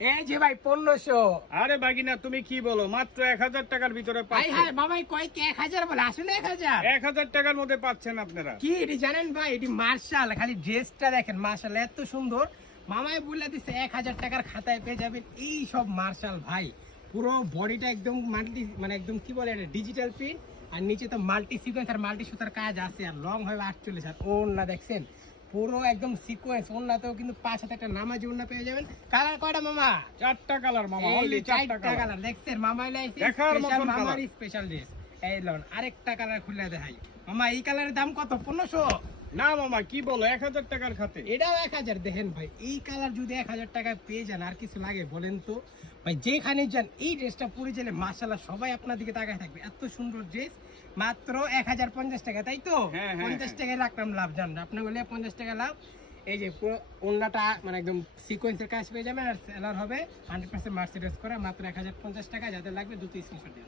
এই যে ভাই 1500। আরে বাগিনা তুমি কি বলো, মাত্র 1000 টাকার ভিতরে ভাই পাচ্ছেন। হ্যাঁ মামাই কয় কি 1000 বলে, আসলে 1000? 1000 টাকার মধ্যে পাচ্ছেন আপনারা। কি এটি জানেন ভাই, এটি মার্শাল, খালি ড্রেসটা দেখেন মার্শাল এত সুন্দর। মামাই বলে দিচ্ছে 1000 টাকার খাতায় পেয়ে যাবেন এই সব মার্শাল ভাই। পুরো বডিটা একদম মাল্টি, মানে একদম কি বলে এটা ডিজিটাল প্রিন্ট, আর নিচে তো মাল্টি সিকোয়েন্স আর মাল্টি সুতার কাজ আছে, আর লং হবে 48। আর ওড়না দেখছেন পুরো একদম সিকোয়েন্স, ওড়নাতেও কিন্তু 5 হাতে একটা নামাজি ওড়না পেয়ে যাবেন। কালার কয়টা মামা? 4টা কালার মামা, এই only 4টা চারটা কালার। কালার দেখছেন মামাই লাইছে দেখার স্পেশাল, মতন মামার কালার। Special dress. এই লন আরেকটা কালার খুলে দেখাই মামা। এই কালারের দাম কত? 1500? না মামা কি বলো, 1000 টাকার খাতে। এটাও 1000। দেখেন ভাই এই কালার যদি 1000 টাকায় পেয়ে যান আর কিছু লাগে বলেন তো ভাই? যেখানে যান এই ড্রেসটা পরে গেলে মাশাআল্লাহ সবাই আপনার দিকে তাকায় থাকবে। এত সুন্দর ড্রেস মাত্র 1050 টাকা, তাই তো? হ্যাঁ, হ্যাঁ, 50 টাকায় রাখলাম লাভ, জান আপনি বলে 50 টাকা লাভ। এই যে পুরো ওন্নাটা মানে একদম সিকোয়েন্সের কাজ পেয়ে যাবেন, আর সেলার হবে 100% মার্সিডিজ করা, মাত্র 1050 টাকা। যাদের লাগবে দ্রুত স্ক্রিনশট দিন।